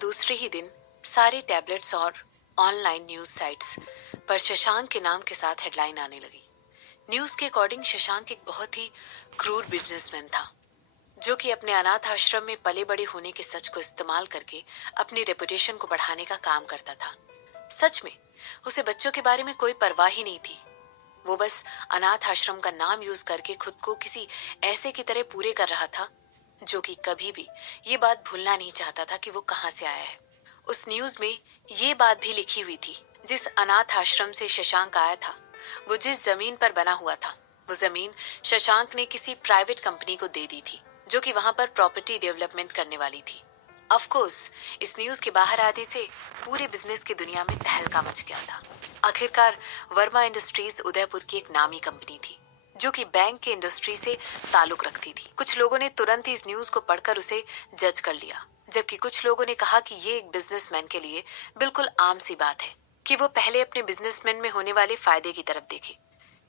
दूसरे ही दिन सारे टैबलेट्स और ऑनलाइन न्यूज साइट्स पर शशांक के नाम के साथ हेडलाइन आने लगी। न्यूज के अकॉर्डिंग शशांक एक बहुत ही क्रूर बिजनेसमैन था, जो कि अपने अनाथ आश्रम में पले बड़े होने के सच को इस्तेमाल करके अपनी रेपुटेशन को बढ़ाने का काम करता था। सच में उसे बच्चों के बारे में कोई परवाह ही नहीं थी। वो बस अनाथ आश्रम का नाम यूज करके खुद को किसी ऐसे की तरह पूरे कर रहा था, जो कि कभी भी ये बात भूलना नहीं चाहता था कि वो कहाँ से आया है। उस न्यूज में ये बात भी लिखी हुई थी, जिस अनाथ आश्रम से शशांक आया था, वो जिस जमीन पर बना हुआ था, वो जमीन शशांक ने किसी प्राइवेट कंपनी को दे दी थी, जो कि वहां पर प्रॉपर्टी डेवलपमेंट करने वाली थी। ऑफ कोर्स इस न्यूज के बाहर आने से पूरे बिजनेस की दुनिया में तहलका मच गया था। आखिरकार वर्मा इंडस्ट्रीज उदयपुर की एक नामी कंपनी थी, जो कि बैंक के इंडस्ट्री से ताल्लुक रखती थी। कुछ लोगों ने तुरंत ही इस न्यूज को पढ़कर उसे जज कर लिया, जबकि कुछ लोगों ने कहा कि ये एक बिजनेसमैन के लिए बिल्कुल आम सी बात है कि वो पहले अपने बिजनेसमैन में होने वाले फायदे की तरफ देखे।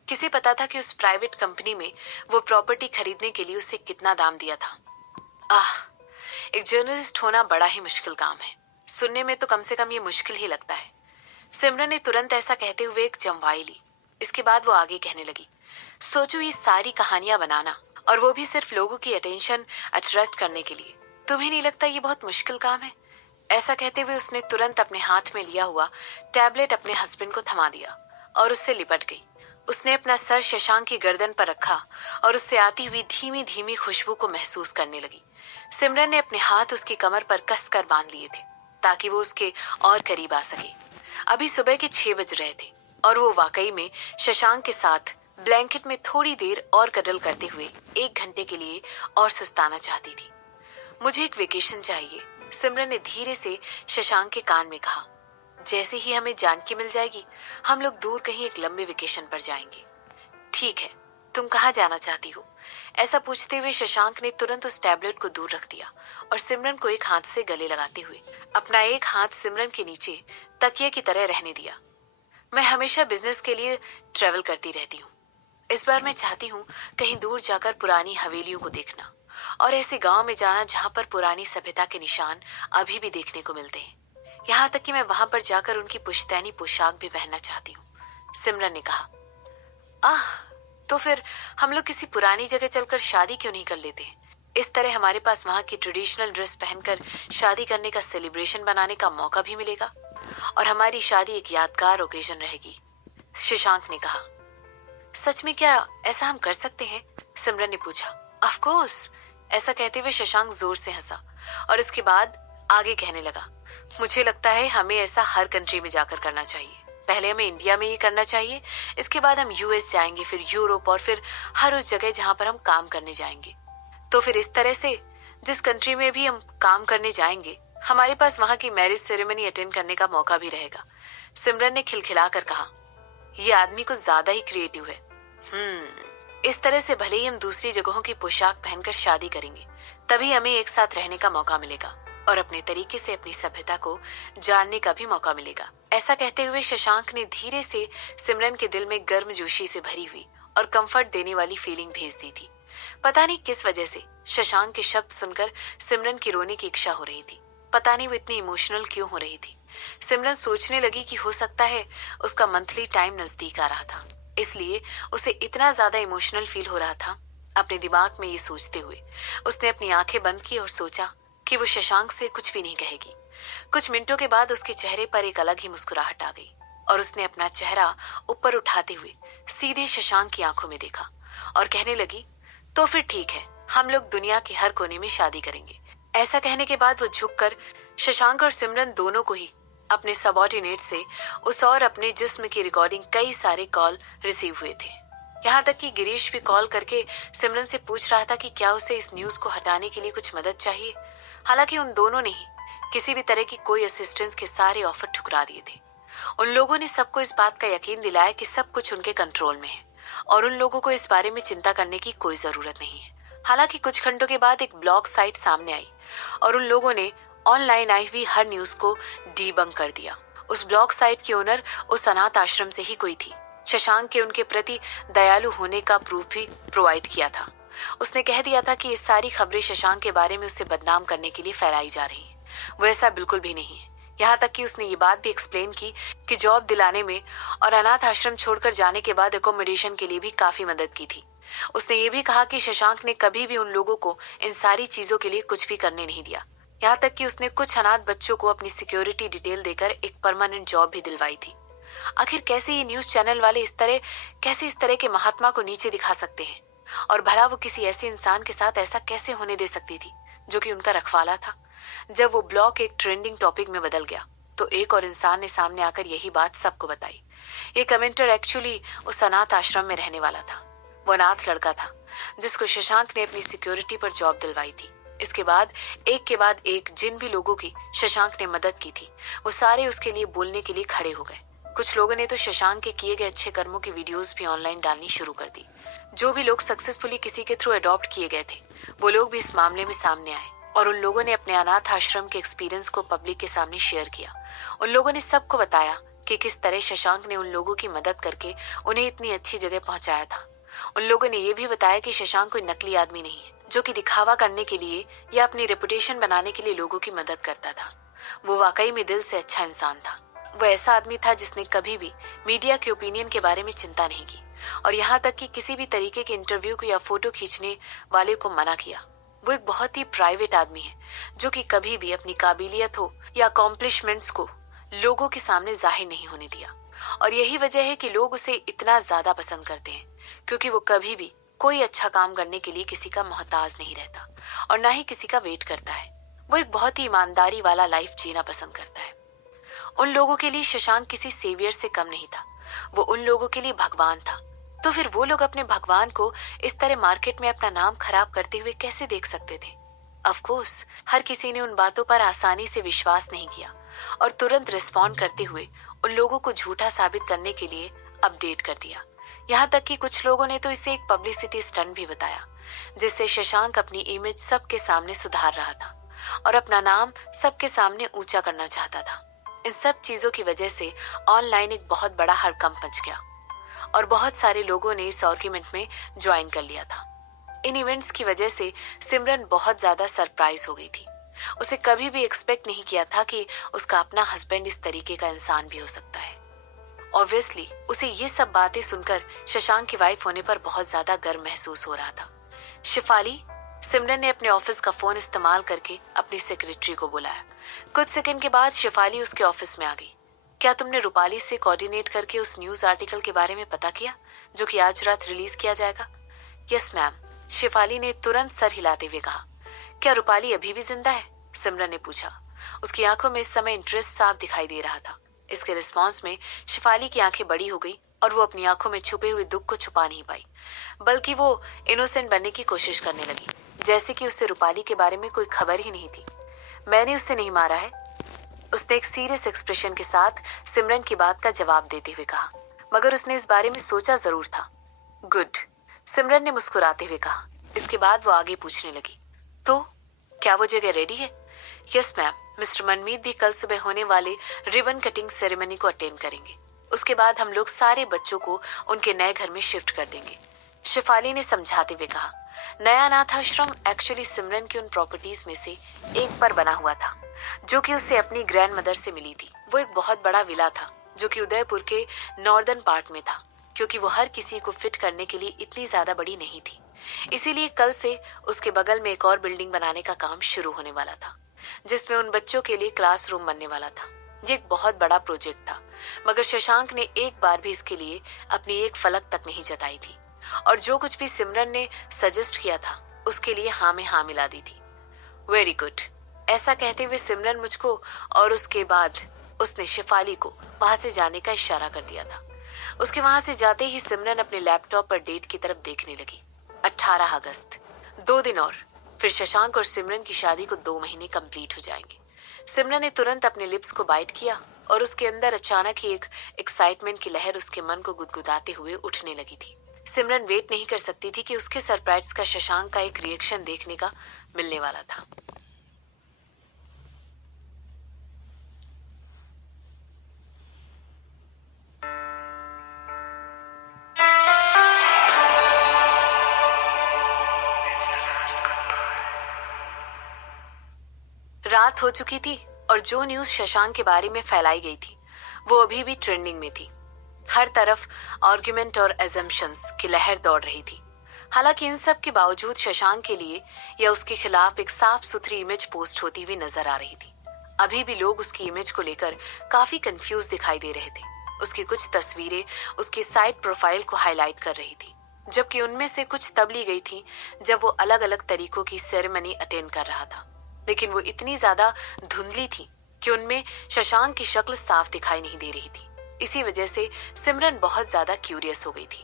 किसे पता था कि उस प्राइवेट कंपनी में वो प्रॉपर्टी खरीदने के लिए उसे कितना दाम दिया था। आह, एक जर्नलिस्ट होना बड़ा ही मुश्किल काम है। सुनने में तो कम से कम ये मुश्किल ही लगता है। सिमरन ने तुरंत ऐसा कहते हुए एक जम्वाई ली। इसके बाद वो आगे कहने लगी, सोचो ये सारी कहानियां बनाना, और वो भी सिर्फ लोगों की अटेंशन अट्रैक्ट करने के लिए। तुम्हें नहीं लगता ये बहुत मुश्किल काम है? ऐसा कहते हुए उसने तुरंत अपने हाथ में लिया हुआ टैबलेट अपने हस्बैंड को थमा दिया और उससे लिपट गई। उसने अपना सर शशांक की गर्दन पर रखा और उससे आती हुई धीमी धीमी खुशबू को महसूस करने लगी। सिमरन ने अपने हाथ उसकी कमर पर कसकर बांध लिए थे, ताकि वो उसके और करीब आ सके। अभी सुबह के 6 बज रहे थे और वो वाकई में शशांक के साथ ब्लैंकेट में थोड़ी देर और कडल करते हुए 1 घंटे के लिए और सुस्ताना चाहती थी। मुझे एक वेकेशन चाहिए, सिमरन ने धीरे से शशांक के कान में कहा। जैसे ही हमें जानकी मिल जाएगी, हम लोग दूर कहीं एक लंबे वेकेशन पर जाएंगे। ठीक है, तुम कहाँ जाना चाहती हो? ऐसा पूछते हुए शशांक ने तुरंत उस टैबलेट को दूर रख दिया और सिमरन को एक हाथ से गले लगाते हुए अपना एक हाथ सिमरन के नीचे तकिए की तरह रहने दिया। मैं हमेशा बिजनेस के लिए ट्रेवल करती रहती हूँ। इस बार मैं चाहती हूँ कहीं दूर जाकर पुरानी हवेलियों को देखना और ऐसे गांव में जाना जहाँ पर पुरानी सभ्यता के निशान अभी भी देखने को मिलते हैं। यहाँ तक कि मैं वहां पर जाकर उनकी पुश्तैनी पोशाक भी पहनना चाहती हूँ, सिमरन ने कहा। आह, तो फिर हम लोग किसी पुरानी जगह चलकर शादी क्यों नहीं कर लेते? इस तरह हमारे पास वहाँ की ट्रेडिशनल ड्रेस पहनकर शादी करने का सेलिब्रेशन बनाने का मौका भी मिलेगा और हमारी शादी एक यादगार ओकेजन रहेगी, शशांक ने कहा। सच में क्या ऐसा हम कर सकते हैं? सिमरन ने पूछा। ऑफ कोर्स, ऐसा कहते हुए शशांक जोर से हंसा और इसके बाद आगे कहने लगा, मुझे लगता है हमें ऐसा हर कंट्री में जाकर करना चाहिए। पहले हमें इंडिया में ये करना चाहिए, इसके बाद हम यूएस जाएंगे, फिर यूरोप और फिर हर उस जगह जहां पर हम काम करने जाएंगे। तो फिर इस तरह से जिस कंट्री में भी हम काम करने जाएंगे, हमारे पास वहां की मैरिज सेरेमनी अटेंड करने का मौका भी रहेगा, सिमरन ने खिलखिलाकर कहा। ये आदमी कुछ ज्यादा ही क्रिएटिव है। इस तरह से भले ही हम दूसरी जगहों की पोशाक पहनकर शादी करेंगे, तभी हमें एक साथ रहने का मौका मिलेगा और अपने तरीके से अपनी सभ्यता को जानने का भी मौका मिलेगा। ऐसा कहते हुए शशांक ने धीरे से सिमरन के दिल में गर्मजोशी से भरी हुई और कंफर्ट देने वाली फीलिंग भेज दी थी। पता नहीं किस वजह से शशांक के शब्द सुनकर सिमरन की रोने की इच्छा हो रही थी। पता नहीं वो इतनी इमोशनल क्यों हो रही थी। सिमरन सोचने लगी कि हो सकता है उसका मंथली टाइम नजदीक आ रहा था, इसलिए उसे इतना ज्यादा इमोशनल फील हो रहा था। अपने दिमाग में ये सोचते हुए उसने अपनी आंखें बंद की और सोचा कि वो शशांक से कुछ भी नहीं कहेगी। कुछ मिनटों के बाद उसके चेहरे पर एक अलग ही मुस्कुराहट आ गई और उसने अपना चेहरा ऊपर उठाते हुए सीधे शशांक की आंखों में देखा और कहने लगी, तो फिर ठीक है, हम लोग दुनिया के हर कोने में शादी करेंगे। ऐसा कहने के बाद वो झुककर शशांक और सिमरन दोनों को ही अपने सबऑर्डिनेट से उस और अपने जिस्म की रिकॉर्डिंग कई सारे कॉल रिसीव हुए थे। यहाँ तक कि गिरीश भी कॉल करके सिमरन से पूछ रहा था कि क्या उसे इस न्यूज को हटाने के लिए कुछ मदद चाहिए। हालांकि उन दोनों ने ही किसी भी तरह की कोई असिस्टेंस के सारे ऑफर ठुकरा दिए थे। उन लोगों ने सबको इस बात का यकीन दिलाया कि सब कुछ उनके कंट्रोल में है और उन लोगों को इस बारे में चिंता करने की कोई जरूरत नहीं है। हालांकि कुछ घंटों के बाद एक ब्लॉग साइट सामने आई और उन लोगों ने ऑनलाइन आई हुई हर न्यूज को डीबंक कर दिया। उस ब्लॉग साइट की ओनर उस अनाथ आश्रम से ही कोई थी। शशांक के उनके प्रति दयालु होने का प्रूफ भी प्रोवाइड किया था। उसने कह दिया था कि ये सारी खबरें शशांक के बारे में उसे बदनाम करने के लिए फैलाई जा रही हैं। वो ऐसा बिल्कुल भी नहीं है। यहाँ तक कि उसने ये बात भी एक्सप्लेन की कि जॉब दिलाने में और अनाथ आश्रम छोड़कर जाने के बाद एकोमोडेशन के लिए भी काफी मदद की थी। उसने ये भी कहा कि शशांक ने कभी भी उन लोगों को इन सारी चीजों के लिए कुछ भी करने नहीं दिया। यहाँ तक कि उसने कुछ अनाथ बच्चों को अपनी सिक्योरिटी डिटेल देकर एक परमानेंट जॉब भी दिलवाई थी। आखिर कैसे ये न्यूज चैनल वाले कैसे इस तरह के महात्मा को नीचे दिखा सकते हैं, और भला वो किसी ऐसे इंसान के साथ ऐसा कैसे होने दे सकती थी जो कि उनका रखवाला था। जब वो ब्लॉग एक ट्रेंडिंग टॉपिक में बदल गया तो एक और इंसान ने सामने आकर यही बात सबको बताई। ये कमेंटर एक्चुअली उस अनाथ आश्रम में रहने वाला था। वो अनाथ लड़का था जिसको शशांक ने अपनी सिक्योरिटी पर जॉब दिलवाई थी। इसके बाद के बाद एक जिन भी लोगों की शशांक ने मदद की थी वो सारे उसके लिए बोलने के लिए खड़े हो गए। कुछ लोगों ने तो शशांक के किए गए अच्छे कर्मों की वीडियोस भी ऑनलाइन डालनी शुरू कर दी। जो भी लोग सक्सेसफुली किसी के थ्रू अडॉप्ट किए गए थे वो लोग भी इस मामले में सामने आए और उन लोगों ने अपने अनाथ आश्रम के एक्सपीरियंस को पब्लिक के सामने शेयर किया। उन लोगों ने सबको बताया कि किस तरह शशांक ने उन लोगों की मदद करके उन्हें इतनी अच्छी जगह पहुंचाया था। उन लोगों ने ये भी बताया कि शशांक कोई नकली आदमी नहीं है जो कि दिखावा करने के लिए या अपनी रेपुटेशन बनाने के लिए लोगों की मदद करता था। वो वाकई में दिल से अच्छा इंसान था। वो ऐसा आदमी था जिसने कभी भी मीडिया के ओपिनियन के बारे में चिंता नहीं की और यहाँ तक कि किसी भी तरीके के इंटरव्यू को या फोटो खींचने वाले को मना किया। वो एक बहुत ही प्राइवेट आदमी है जो कि कभी भी अपनी काबिलियत हो या अकॉम्प्लिशमेंट्स को लोगों के सामने जाहिर नहीं होने दिया। और यही वजह है कि लोग उसे इतना ज्यादा पसंद करते हैं, क्योंकि वो कभी भी कोई अच्छा काम करने के लिए किसी का मोहताज नहीं रहता और ना ही किसी का वेट करता है। वो एक बहुत ही ईमानदारी वाला लाइफ जीना पसंद करता है। उन लोगों के लिए शशांक किसी सेवियर से कम नहीं था। वो उन लोगों के लिए भगवान था। तो फिर वो लोग अपने भगवान को इस तरह मार्केट में अपना नाम खराब करते हुए कैसे देख सकते थे? ऑफ कोर्स हर किसी ने उन बातों पर आसानी से विश्वास नहीं किया और तुरंत रिस्पॉन्ड करते हुए उन लोगों को झूठा साबित करने के लिए अपडेट कर दिया। यहाँ तक कि कुछ लोगों ने तो इसे एक पब्लिसिटी स्टंट भी बताया, जिससे शशांक अपनी इमेज सबके सामने सुधार रहा था और अपना नाम सबके सामने ऊंचा करना चाहता था। इन सब चीजों की वजह से ऑनलाइन एक बहुत बड़ा हड़कंप मच गया और बहुत सारे लोगों ने इस आर्गुमेंट में ज्वाइन कर लिया था। इन इवेंट्स की वजह से सिमरन बहुत ज्यादा सरप्राइज हो गई थी। उसे कभी भी एक्सपेक्ट नहीं किया था कि उसका अपना हस्बैंड इस तरीके का इंसान भी हो सकता है। ऑब्वियसली उसे ये सब बातें सुनकर शशांक की वाइफ होने पर बहुत ज्यादा गर्व महसूस हो रहा था। शिफाली, सिमरन ने अपने ऑफिस का फोन इस्तेमाल करके अपनी सेक्रेटरी को बुलाया। कुछ सेकंड के बाद शिफाली उसके ऑफिस में आ गई। क्या तुमने रूपाली से कोऑर्डिनेट करके उस न्यूज आर्टिकल के बारे में पता किया जो कि आज रात रिलीज किया जाएगा? यस मैम, शिफाली ने तुरंत सर हिलाते हुए कहा। क्या रूपाली अभी भी जिंदा है? सिमरन ने पूछा। उसकी आंखों में इस समय इंटरेस्ट साफ दिखाई दे रहा था। इसके रिस्पॉन्स में शिफाली की आंखें बड़ी हो गई और वो अपनी आंखों में छुपे हुए दुख को छुपा नहीं पाई, बल्कि वो इनोसेंट बनने की कोशिश करने लगी, जैसे कि उससे रूपाली के बारे में कोई खबर ही नहीं थी। मैंने उससे नहीं मारा है, उसने एक सीरियस एक्सप्रेशन के साथ सिमरन की बात का जवाब देते हुए कहा। मगर उसने इस बारे में सोचा जरूर था। गुड, सिमरन ने मुस्कुराते हुए कहा। इसके बाद वो आगे पूछने लगी, तो क्या वो जगह रेडी है? यस मैम, मिस्टर मनमीत भी कल सुबह होने वाले रिबन कटिंग सेरेमनी को अटेंड करेंगे। उसके बाद हम लोग सारे बच्चों को उनके नए घर में शिफ्ट कर देंगे, शिफाली ने समझाते हुए कहा। नया अनाथ आश्रम एक्चुअली सिमरन की उन प्रॉपर्टीज में से एक पर बना हुआ था जो कि उसे अपनी ग्रैंड मदर से मिली थी। वो एक बहुत बड़ा विला था जो कि उदयपुर के नॉर्दर्न पार्ट में था, क्योंकि वो हर किसी को फिट करने के लिए इतनी ज्यादा बड़ी नहीं थी। इसीलिए कल से उसके बगल में एक और बिल्डिंग बनाने का काम शुरू होने वाला था, जिसमें उन बच्चों के लिए क्लासरूम बनने वाला था। ये एक बहुत बड़ा प्रोजेक्ट था, मगर शशांक ने एक बार भी इसके लिए अपनी एक फलक तक नहीं जताई थी और जो कुछ भी सिमरन ने सजेस्ट किया था उसके लिए हाँ में हाँ मिला दी थी। वेरी गुड, ऐसा कहते हुए सिमरन मुझको और उसके बाद उसने शिफाली को वहां से जाने का इशारा कर दिया था। उसके वहां से जाते ही सिमरन अपने लैपटॉप पर डेट की तरफ देखने लगी। 18 अगस्त, 2 दिन और फिर शशांक और सिमरन की शादी को 2 महीने कंप्लीट हो जाएंगे। सिमरन ने तुरंत अपने लिप्स को बाइट किया और उसके अंदर अचानक ही एक एक्साइटमेंट की लहर उसके मन को गुदगुदाते हुए उठने लगी थी। सिमरन वेट नहीं कर सकती थी कि उसके सरप्राइज का शशांक का एक रिएक्शन देखने का मिलने वाला था। रात रात हो चुकी थी और जो न्यूज शशांक के बारे में फैलाई गई थी वो अभी भी ट्रेंडिंग में थी। हर तरफ आर्ग्यूमेंट और एजम्पशंस की लहर दौड़ रही थी। हालांकि इन सब के बावजूद शशांक के लिए या उसके खिलाफ एक साफ सुथरी इमेज पोस्ट होती हुई नजर आ रही थी। अभी भी लोग उसकी इमेज को लेकर काफी कंफ्यूज दिखाई दे रहे थे। उसकी कुछ तस्वीरें उसकी साइड प्रोफाइल को हाईलाइट कर रही थी, जबकि उनमें से कुछ तब ली गई थी जब वो अलग अलग तरीकों की सेरेमनी अटेंड कर रहा था। लेकिन वो इतनी ज्यादा धुंधली थी कि उनमें शशांक की शक्ल साफ दिखाई नहीं दे रही थी। इसी वजह से सिमरन बहुत ज्यादा क्यूरियस हो गई थी।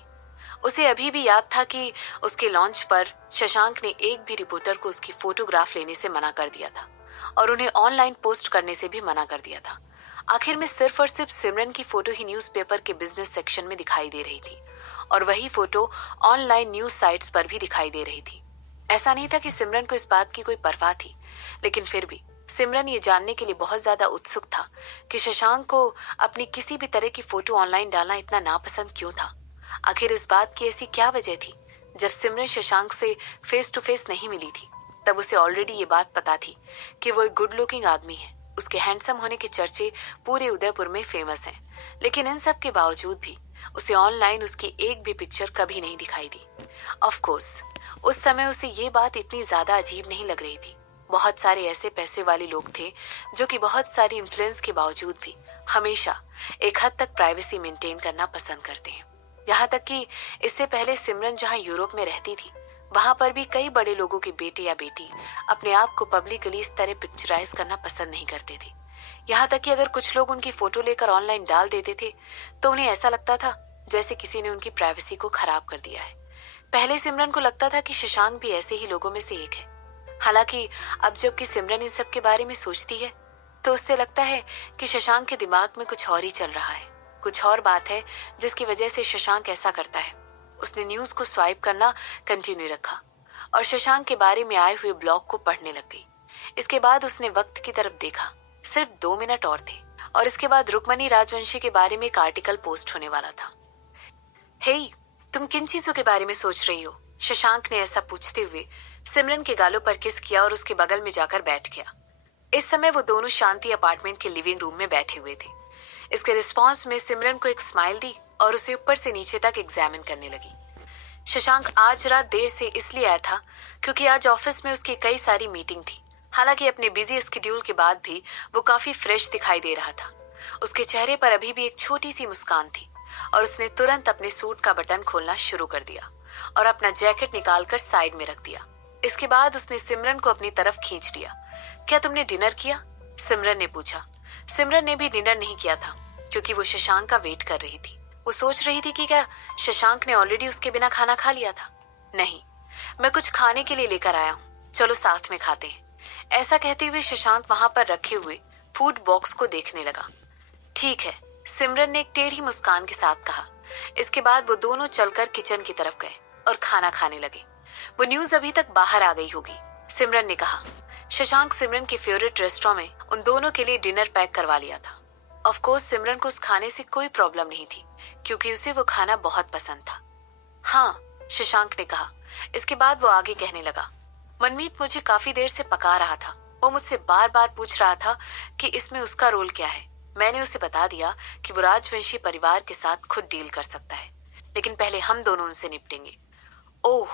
उसे अभी भी याद था कि उसके लॉन्च पर शशांक ने एक भी रिपोर्टर को उसकी फोटोग्राफ लेने से मना कर दिया था और उन्हें ऑनलाइन पोस्ट करने से भी मना कर दिया था। आखिर में सिर्फ और सिर्फ सिमरन की फोटो ही न्यूज़पेपर के बिजनेस सेक्शन में दिखाई दे रही थी और वही फोटो ऑनलाइन न्यूज साइट्स पर भी दिखाई दे रही थी। ऐसा नहीं था कि सिमरन को इस बात की कोई परवाह थी, लेकिन फिर भी सिमरन ये जानने के लिए बहुत ज्यादा उत्सुक था कि शशांक को अपनी किसी भी तरह की फोटो ऑनलाइन डालना इतना नापसंद क्यों था। आखिर इस बात की ऐसी क्या वजह थी? जब सिमरन शशांक से फेस टू फेस नहीं मिली थी तब उसे ऑलरेडी ये बात पता थी कि वो एक गुड लुकिंग आदमी है। उसके हैंडसम होने के चर्चे पूरे उदयपुर में फेमस हैं। लेकिन इन सब के बावजूद भी उसे ऑनलाइन उसकी एक भी पिक्चर कभी नहीं दिखाई दी। ऑफ कोर्स उस समय उसे ये बात इतनी ज्यादा अजीब नहीं लग रही थी। बहुत सारे ऐसे पैसे वाले लोग थे जो कि बहुत सारी इन्फ्लुएंस के बावजूद भी हमेशा एक हद तक प्राइवेसी मेंटेन करना पसंद करते हैं। यहाँ तक कि इससे पहले सिमरन जहाँ यूरोप में रहती थी वहां पर भी कई बड़े लोगों के बेटे या बेटी अपने आप को पब्लिकली इस तरह पिक्चराइज करना पसंद नहीं करते थे। यहाँ तक कि अगर कुछ लोग उनकी फोटो लेकर ऑनलाइन डाल देते थे तो उन्हें ऐसा लगता था जैसे किसी ने उनकी प्राइवेसी को खराब कर दिया है। पहले सिमरन को लगता था कि शशांक भी ऐसे ही लोगों में से एक है। हालांकि अब जबकि सिमरन इन सब के बारे में सोचती है तो उससे लगता है कि शशांक के दिमाग में कुछ और ही चल रहा है। कुछ और बात है जिसकी वजह से शशांक ऐसा करता है। उसने न्यूज को स्वाइप करना कंटिन्यू रखा और शशांक के बारे में आए हुए ब्लॉग को पढ़ने लग गई। इसके बाद उसने वक्त की तरफ देखा। सिर्फ 2 मिनट और थे और इसके बाद रुक्मणी राजवंशी के बारे में एक आर्टिकल पोस्ट होने वाला था। हे, तुम किन चीजों के बारे में सोच रही हो? शशांक ने ऐसा पूछते हुए सिमरन के गालों पर किस किया और उसके बगल में जाकर बैठ गया। इस समय वो दोनों शांति अपार्टमेंट के लिविंग रूम में बैठे हुए थे। इसके रिस्पॉन्स में सिमरन को एक स्माइल दी और उसे ऊपर से नीचे तक एग्जामिन करने लगी। शशांक आज रात देर से इसलिए आया था क्योंकि आज ऑफिस में उसकी कई सारी मीटिंग थी। हालांकि अपने बिजी स्केड्यूल के बाद भी वो काफी फ्रेश दिखाई दे रहा था। उसके चेहरे पर अभी भी एक छोटी सी मुस्कान थी और उसने तुरंत अपने सूट का बटन खोलना शुरू कर दिया और अपना जैकेट निकालकर साइड में रख दिया। इसके बाद उसने सिमरन को अपनी तरफ खींच लिया। क्या तुमने डिनर किया? सिमरन ने पूछा। सिमरन ने भी डिनर नहीं किया था क्योंकि वो शशांक का वेट कर रही थी। वो सोच रही थी कि क्या शशांक ने ऑलरेडी उसके बिना खाना खा लिया था। नहीं, मैं कुछ खाने के लिए लेकर आया हूँ, चलो साथ में खाते हैं। ऐसा कहते हुए शशांक वहां पर रखे हुए फूड बॉक्स को देखने लगा। ठीक है, सिमरन ने एक टेढ़ी मुस्कान के साथ कहा। इसके बाद वो दोनों चलकर किचन की तरफ गए और खाना खाने लगे। वो न्यूज अभी तक बाहर आ गई होगी, सिमरन ने कहा। शशांक सिमरन के फेवरेट रेस्टोरेंट में उन दोनों के लिए डिनर पैक करवा लिया था। ऑफ कोर्स सिमरन को उस खाने से कोई प्रॉब्लम नहीं थी क्योंकि उसे वो खाना बहुत पसंद था। हाँ, शशांक ने कहा। इसके बाद वो आगे कहने लगा, मनमीत मुझे काफी देर से पका रहा था। वो मुझसे बार बार पूछ रहा था कि इसमें उसका रोल क्या है। मैंने उसे बता दिया कि वो राजवंशी परिवार के साथ खुद डील कर सकता है, लेकिन पहले हम दोनों उनसे निपटेंगे। ओह,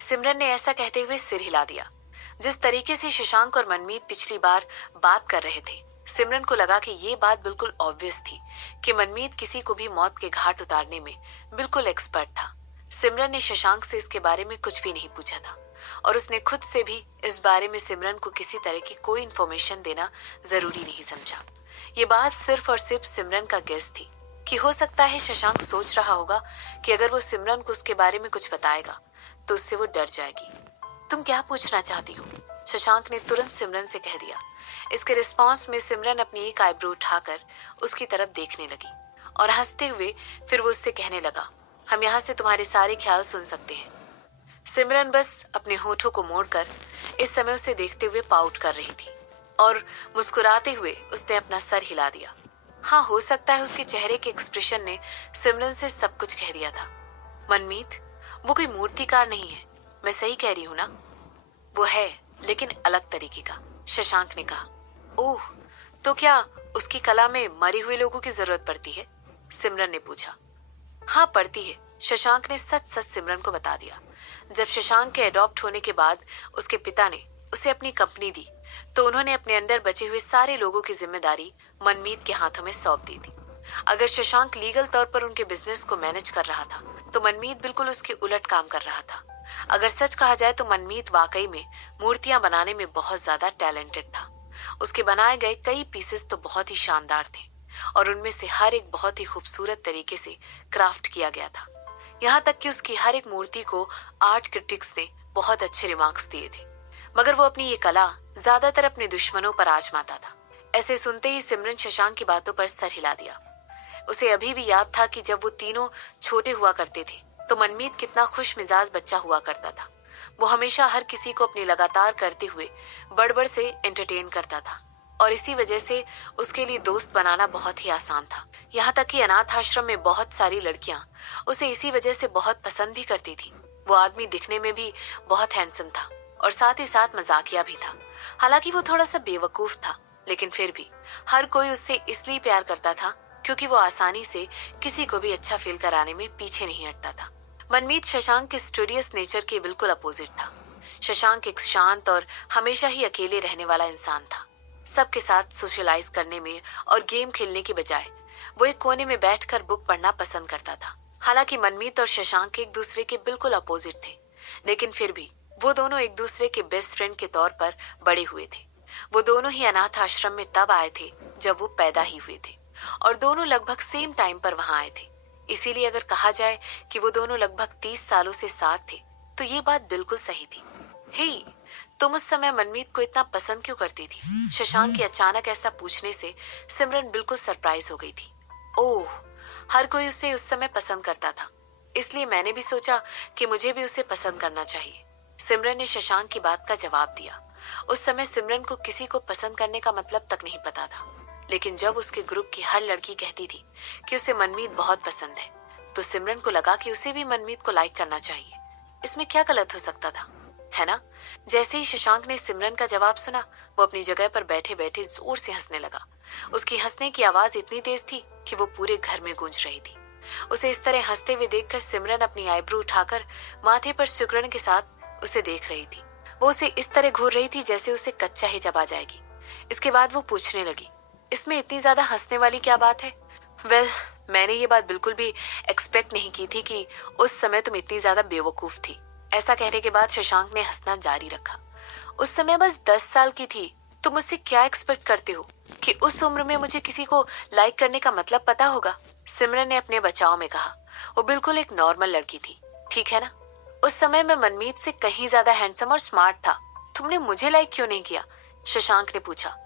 सिमरन ने ऐसा कहते हुए सिर हिला दिया। जिस तरीके से शशांक और मनमीत पिछली बार बात कर रहे थे, सिमरन को लगा कि ये बात बिल्कुल ऑब्वियस थी कि मनमीत किसी को भी मौत के घाट उतारने में बिल्कुल एक्सपर्ट था। सिमरन ने शशांक से इसके बारे में कुछ भी नहीं पूछा था और उसने खुद से भी इस बारे में सिमरन को किसी तरह की कोई इन्फॉर्मेशन देना जरूरी नहीं समझा। ये बात सिर्फ और सिर्फ सिमरन का गेस थी कि हो सकता है शशांक सोच रहा होगा कि अगर वो सिमरन को उसके बारे में कुछ बताएगा तो उससे वो डर जाएगी। तुम क्या पूछना चाहती हो? शशांक ने तुरंत सिमरन से कह दिया। इसके रिस्पॉन्स में सिमरन अपनी एक आईब्रो उठाकर उसकी तरफ देखने लगी और हंसते हुए फिर वो उससे कहने लगा, हम यहाँ से तुम्हारे सारे ख्याल सुन सकते हैं। सिमरन बस अपने होठों को मोड़कर इस समय उसे देखते हुए पाउट कर रही थी और मुस्कुराते हुए उसने अपना सर हिला दिया। हाँ, हो सकता है उसके चेहरे के एक्सप्रेशन ने सिमरन से सब कुछ कह दिया था। मनमीत, वो कोई मूर्तिकार नहीं है, मैं सही कह रही हूँ ना? वो है, लेकिन अलग तरीके का, शशांक ने कहा। ओह, तो क्या उसकी कला में मरे हुए लोगों की जरूरत पड़ती है? सिमरन ने पूछा। हाँ, पड़ती है, शशांक ने सच सच सिमरन को बता दिया। जब शशांक के अडॉप्ट होने के बाद उसके पिता ने उसे अपनी कंपनी दी, तो उन्होंने अपने अंडर बचे हुए सारे लोगों की जिम्मेदारी मनमीत के हाथों में सौंप दी थी। अगर शशांक लीगल तौर पर उनके बिजनेस को मैनेज कर रहा था, तो मनमीत बिल्कुल उसके उलट काम कर रहा था। अगर सच कहा जाए तो मनमीत वाकई में मूर्तियां बनाने में बहुत ज्यादा टैलेंटेड था। उसके बनाए गए कई पीसेस तो बहुत ही शानदार थे, और उनमें से हर एक बहुत ही खूबसूरत तरीके से क्राफ्ट किया गया था। यहाँ तक कि उसकी हर एक मूर्ति को आर्ट क्रिटिक्स ने बहुत अच्छे रिमार्क्स दिए थे। मगर वो अपनी ये कला ज्यादातर अपने दुश्मनों पर आजमाता था। ऐसे सुनते ही सिमरन शशांक की बातों पर सर हिला दिया। उसे अभी भी याद था कि जब वो तीनों छोटे हुआ करते थे, तो मनमीत कितना खुश मिजाज बच्चा हुआ करता था। वो हमेशा हर किसी को अपनी लगातार करते हुए बड़बड़ से एंटरटेन करता था, और इसी वजह से उसके लिए दोस्त बनाना बहुत ही आसान था। यहाँ तक कि अनाथ आश्रम में बहुत सारी लड़कियां उसे इसी वजह से बहुत पसंद भी करती थी। वो आदमी दिखने में भी बहुत हैंडसम था, और साथ ही साथ मजाकिया भी था। हालांकि वो थोड़ा सा बेवकूफ था, लेकिन फिर भी हर कोई उससे इसलिए प्यार करता था क्योंकि वो आसानी से किसी को भी अच्छा फील कराने में पीछे नहीं हटता था। मनमीत शशांक के स्टूडियस नेचर के बिल्कुल अपोजिट था। शशांक एक शांत और हमेशा ही अकेले रहने वाला इंसान था। सबके साथ सोशलाइज करने में और गेम खेलने की बजाय वो एक कोने में बैठकर बुक पढ़ना पसंद करता था। हालांकि मनमीत और शशांक एक दूसरे के बिल्कुल अपोजिट थे, लेकिन फिर भी वो दोनों एक दूसरे के बेस्ट फ्रेंड के तौर पर बड़े हुए थे। वो दोनों ही अनाथ आश्रम में तब आए थे जब वो पैदा ही हुए थे, और दोनों लगभग सेम टाइम पर वहां आए थे। इसीलिए अगर कहा जाए कि वो दोनों लगभग 30 सालों से साथ थे, तो ये बात बिल्कुल सही थी। हे, तुम उस समय मनमीत को इतना पसंद क्यों करती थी? शशांक के अचानक ऐसा पूछने से सिमरन बिल्कुल सरप्राइज हो गई थी। ओह, हर कोई उसे उस समय पसंद करता था, इसलिए मैंने भी सोचा कि मुझे भी उसे पसंद करना चाहिए। सिमरन ने शशांक की बात का जवाब दिया। उस समय सिमरन को किसी को पसंद करने का मतलब तक नहीं पता था, लेकिन जब उसके ग्रुप की हर लड़की कहती थी कि उसे मनमीत बहुत पसंद है, तो सिमरन को लगा कि उसे भी मनमीत को लाइक करना चाहिए। इसमें क्या गलत हो सकता था, है ना? जैसे ही शशांक ने सिमरन का जवाब सुना, वो अपनी जगह पर बैठे बैठे जोर से हंसने लगा। उसकी हंसने की आवाज इतनी तेज थी कि वो पूरे घर में गूंज रही थी। उसे इस तरह हंसते हुए देखकर सिमरन अपनी आईब्रो उठाकर माथे पर सिकुड़न के साथ उसे देख रही थी। वो उसे इस तरह घूर रही थी जैसे उसे कच्चा ही चबा जाएगी। इसके बाद वो पूछने लगी, इसमें इतनी ज्यादा हंसने वाली क्या बात है? वेल, मैंने ये बात बिल्कुल भी एक्सपेक्ट नहीं की थी कि उस समय तुम इतनी ज्यादा बेवकूफ थी। ऐसा कहने के बाद शशांक ने हंसना जारी रखा। उस समय बस 10 साल की थी। तुम मुझसे क्या एक्सपेक्ट करते हो कि उस उम्र में मुझे किसी को लाइक करने का मतलब पता होगा? सिमरन ने अपने बचाव में कहा। वो बिल्कुल एक नॉर्मल लड़की थी, ठीक है ना? उस समय मैं मनमीत से कहीं ज्यादा हैंडसम और स्मार्ट था। तुमने मुझे लाइक क्यों नहीं किया? शशांक ने पूछा।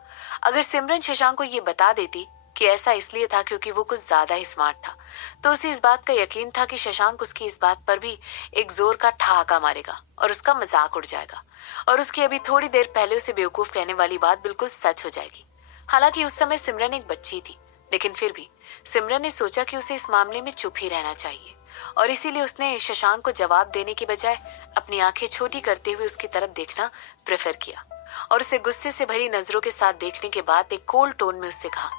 अगर सिमरन शशांक को ये बता देती कि ऐसा इसलिए था क्योंकि वो कुछ ज्यादा ही स्मार्ट था, तो उसे इस बात का यकीन था कि शशांक उसकी इस बात पर भी एक जोर का ठहाका मारेगा और उसका मजाक उड़ जाएगा, और उसकी अभी थोड़ी देर पहले उसे बेवकूफ कहने वाली बात बिल्कुल सच हो जाएगी। हालांकि उस समय सिमरन एक बच्ची थी, लेकिन फिर भी सिमरन ने सोचा कि उसे इस मामले में चुप ही रहना चाहिए, और इसीलिए उसने शशांक को जवाब देने की बजाय अपनी आंखें छोटी करते हुए उसकी तरफ देखना प्रेफर किया, और उसे गुस्से से भरी नजरों के साथ देखने के बाद एक कोल्ड टोन में उससे कहा,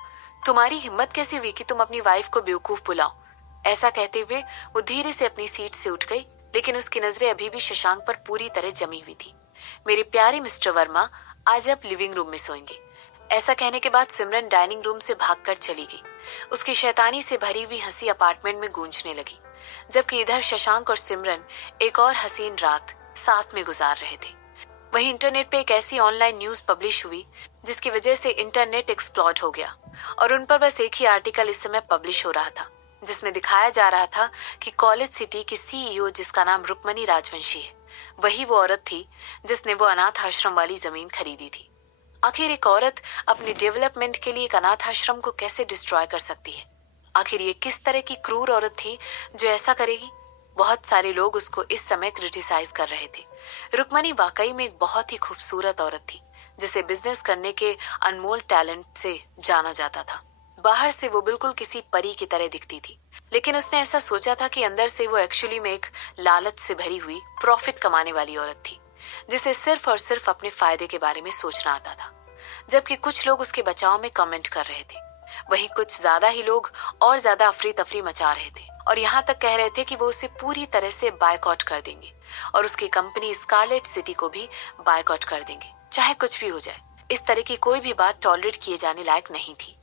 तुम्हारी हिम्मत कैसी हुई कि तुम अपनी वाइफ को बेवकूफ बुलाओ? ऐसा कहते हुए वो धीरे से अपनी सीट से उठ गई, लेकिन उसकी नजरें अभी भी शशांक पर पूरी तरह जमी हुई थी। मेरे प्यारे मिस्टर वर्मा, आज आप लिविंग रूम में सोएंगे। ऐसा कहने के बाद सिमरन डाइनिंग रूम से भागकर चली गई। उसकी शैतानी से भरी हुई हंसी अपार्टमेंट में गूंजने लगी, जबकि इधर शशांक और सिमरन एक और हसीन रात साथ में गुजार रहे थे। वहीं इंटरनेट पे एक ऐसी ऑनलाइन न्यूज पब्लिश हुई जिसकी वजह से इंटरनेट एक्सप्लोड हो गया, और उन पर बस एक ही आर्टिकल इस समय पब्लिश हो रहा था, जिसमें दिखाया जा रहा था कि कॉलेज सिटी की सीईओ, जिसका नाम रुक्मणी राजवंशी है, वही वो औरत थी जिसने वो अनाथ आश्रम वाली जमीन खरीदी थी। आखिर एक औरत अपनी डेवलपमेंट के लिए एक अनाथ आश्रम को कैसे डिस्ट्रॉय कर सकती है? आखिर ये किस तरह की क्रूर औरत थी जो ऐसा करेगी? बहुत सारे लोग उसको इस समय क्रिटिसाइज कर रहे थे। रुक्मणी वाकई में एक बहुत ही खूबसूरत औरत थी, जिसे बिजनेस करने के अनमोल टैलेंट से जाना जाता था। बाहर से वो बिल्कुल किसी परी की तरह दिखती थी, लेकिन उसने ऐसा सोचा था कि अंदर से वो एक्चुअली में एक लालच से भरी हुई प्रॉफिट कमाने वाली औरत थी, जिसे सिर्फ और सिर्फ अपने फायदे के बारे में सोचना आता था। जबकि कुछ लोग उसके बचाव में कमेंट कर रहे थे। वहीं कुछ ज्यादा ही लोग और ज्यादा अफरी तफरी मचा रहे थे और यहाँ तक कह रहे थे कि वो उसे पूरी तरह से बायकॉट कर देंगे और उसकी कंपनी स्कारलेट सिटी को भी बायकॉट कर देंगे, चाहे कुछ भी हो जाए। इस तरह की कोई भी बात टॉलरेट किए जाने लायक नहीं थी।